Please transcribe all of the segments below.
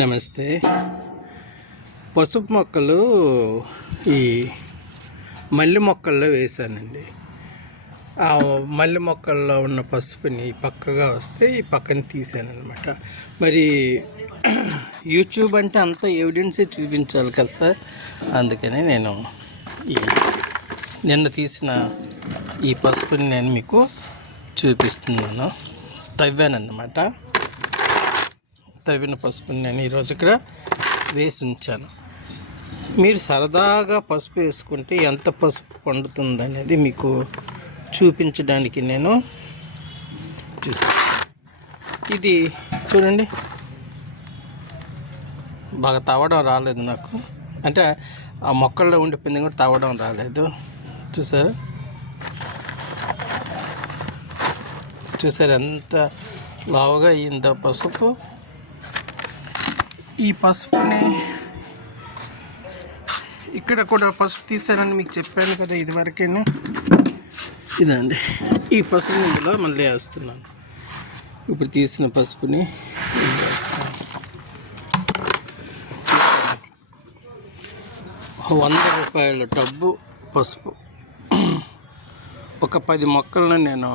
నమస్తే. పసుపు మొక్కలు ఈ మల్లె మొక్కల్లో వేశానండి. ఆ మల్లె మొక్కల్లో ఉన్న పసుపుని పక్కగా వస్తే ఈ పక్కన తీసానమాట. మరి యూట్యూబ్ అంటే అంత ఎవిడెన్సే చూపించాలి కదా సార్, అందుకని నేను నిన్న తీసిన ఈ పసుపుని నేను మీకు చూపిస్తున్నాను. తవ్వానన్నమాట. తవ్విన పసుపుని నేను ఈరోజు ఇక్కడ వేసి ఉంచాను. మీరు సరదాగా పసుపు వేసుకుంటే ఎంత పసుపు పండుతుంది అనేది మీకు చూపించడానికి నేను చూసాను. ఇది చూడండి, బాగా తవ్వడం రాలేదు నాకు, అంటే ఆ మొక్కల్లో ఉండిపోయింది కూడా తవ్వడం రాలేదు. చూసారు ఎంత లావుగా అయిందో పసుపు. ఈ పసుపుని ఇక్కడ కూడా పసుపు తీసానని మీకు చెప్పాను కదా ఇదివరకేను. ఇదండి ఈ పసుపు ఇందులో మళ్ళీ వేస్తున్నాను. ఇప్పుడు తీసిన పసుపుని వేస్తున్నాను. 100 రూపాయల టబ్బు పసుపు. ఒక 10 మొక్కలను నేను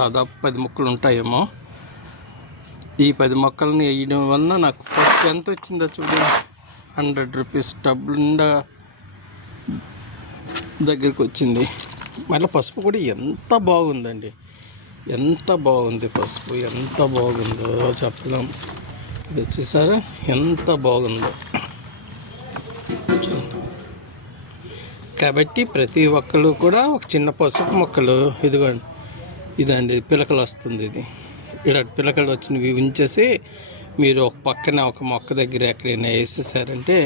దాదాపు 10 మొక్కలు ఉంటాయేమో. ఈ 10 మొక్కలని వేయడం వల్ల నాకు పసుపు ఎంత వచ్చిందో చూడండి. 100 రూపీస్ టబ్ నిండా దగ్గరికి వచ్చింది. మళ్ళీ పసుపు కూడా ఎంత బాగుందండి, ఎంత బాగుంది పసుపు, ఎంత బాగుందో చెప్పలేం. ఇది చూసారా ఎంత బాగుందో. కాబట్టి ప్రతి ఒక్కరు కూడా ఒక చిన్న పసుపు మొక్కలు ఇదిగోండి, ఇదండి పిలకలు వస్తుంది. ఇది ఇలా పిలకలు వచ్చినవి ఉంచేసి మీరు ఒక పక్కన ఒక మొక్క దగ్గర ఎక్కడైనా వేసేసారంటే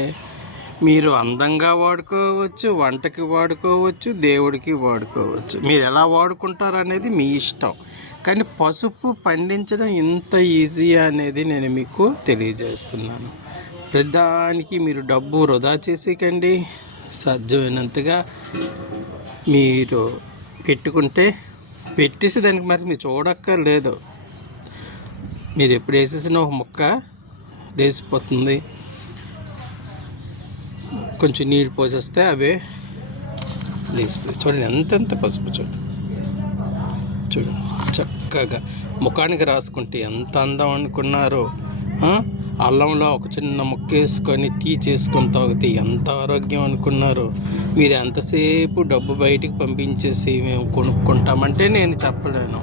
మీరు అందంగా వాడుకోవచ్చు, వంటకి వాడుకోవచ్చు, దేవుడికి వాడుకోవచ్చు. మీరు ఎలా వాడుకుంటారు అనేది మీ ఇష్టం. కానీ పసుపు పండించడం ఇంత ఈజీ అనేది నేను మీకు తెలియజేస్తున్నాను. ప్రతిదానికి మీరు డబ్బు వృధా చేసేకండి. సాధ్యమైనంతగా మీరు పెట్టుకుంటే పెట్టేసి దానికి మరి మీరు చూడక్కర్లేదు. మీరు ఎప్పుడు వేసేసిన ఒక మొక్క లేచిపోతుంది. కొంచెం నీళ్ళు పోసేస్తే అవే లేచిపోయి చూడండి ఎంతెంత పసుపు చూడండి చక్కగా ముఖానికి రాసుకుంటే ఎంత అందం అనుకున్నారు. అల్లంలో ఒక చిన్న ముక్క వేసుకొని టీ చేసుకొని తాగితే ఎంత ఆరోగ్యం అనుకున్నారు. మీరు ఎంతసేపు డబ్బు బయటికి పంపించేసి మేము కొనుక్కుంటామంటే నేను చెప్పలేను.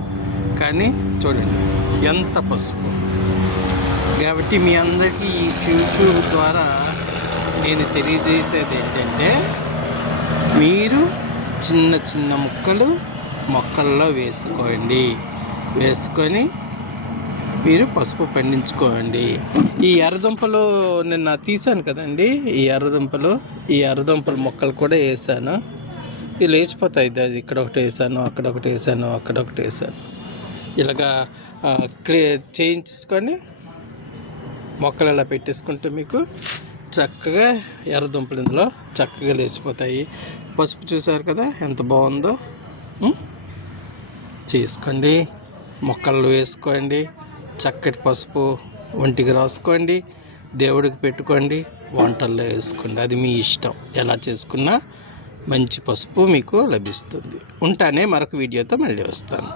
కానీ చూడండి ఎంత పసుపు. కాబట్టి మీ అందరికీ ఈ యూట్యూబ్ ద్వారా నేను తెలియజేసేది ఏంటంటే మీరు చిన్న చిన్న ముక్కలు మొక్కల్లో వేసుకొని మీరు పసుపు పండించుకోండి. ఈ ఎర్రదుంపలు నిన్న తీసాను కదండి, ఈ ఎర్రదుంపల మొక్కలు కూడా వేసాను. ఇవి లేచిపోతాయి. ఇక్కడ ఒకటి వేసాను, అక్కడ ఒకటి వేసాను. ఇలాగా చేయించుకొని మొక్కలు ఇలా పెట్టేసుకుంటే మీకు చక్కగా ఎర్రదుంపలు ఇందులో చక్కగా లేచిపోతాయి. పసుపు చూసారు కదా ఎంత బాగుందో. చేసుకోండి, మొక్కలు వేసుకోండి. చక్కటి పసుపు ఒంటికి రాసుకోండి, దేవుడికి పెట్టుకోండి, వంటల్లో వేసుకోండి. అది మీ ఇష్టం. ఎలా చేసుకున్నా మంచి పసుపు మీకు లభిస్తుంది. ఉంటానే మరొక వీడియోతో మళ్ళీ వస్తాను.